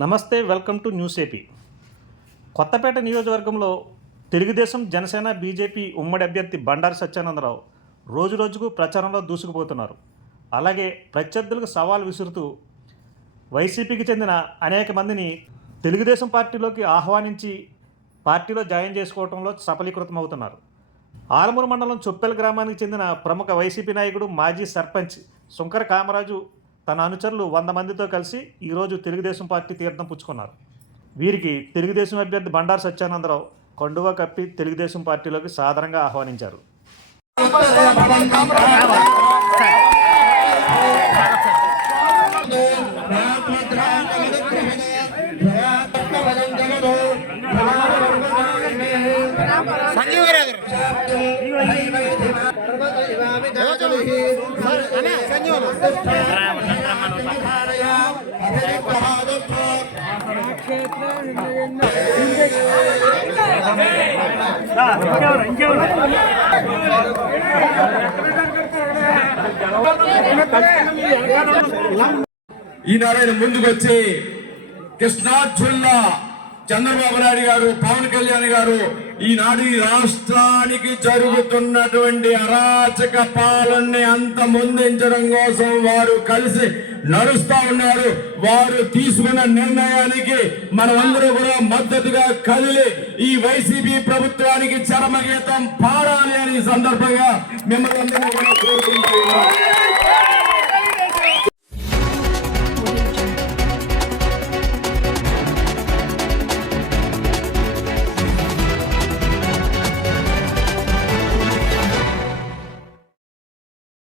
నమస్తే welcome to news AP. Kothapeta నియోజకవర్గంలో Telugu Desam Janasena BJP ఉమ్మడి అభ్యర్థి బండారు సత్యానందరావు రోజు రోజుకు ప్రచారంలో దూసుకుపోతున్నారు. అలాగే ప్రత్యర్థులకు సవాల్ విసురుతూ వైసీపీకి చెందిన అనేక మందిని తెలుగుదేశం పార్టీలోకి ఆహ్వానించి పార్టీలో జాయిన్ చేసుకోవడంలో సఫలీకృతమవుతున్నారు. ఆలమూరు మండలం చొప్పెల గ్రామానికి చెందిన ప్రముఖ వైసీపీ నాయకుడు మాజీ సర్పంచ్ శంకర కామరాజు తన అనుచరులు వంద మందితో కలిసి ఈరోజు తెలుగుదేశం పార్టీ తీర్థం పుచ్చుకున్నారు. వీరికి తెలుగుదేశం అభ్యర్థి బండారు సత్యానందరావు కండువా కప్పి తెలుగుదేశం పార్టీలోకి సాధారణంగా ఆహ్వానించారు. సంజీవ్ ఈనారాయణ ముందుకు వచ్చి కృష్ణా జిల్లా చంద్రబాబు నాయుడు గారు పవన్ కళ్యాణ్ గారు ఈనాడు ఈ రాష్ట్రానికి జరుగుతున్నటువంటి అరాచక పాలనని అంత ముందించడం కోసం వారు కలిసి నడుస్తా ఉన్నారు. వారు తీసుకున్న నిర్ణయానికి మనమందరూ కూడా మద్దతుగా కదిలి ఈ వైసీపీ ప్రభుత్వానికి చరమగీతం పాడాలి అని సందర్భంగా మిమ్మల్ని కూడా కోరుకుంటున్నారు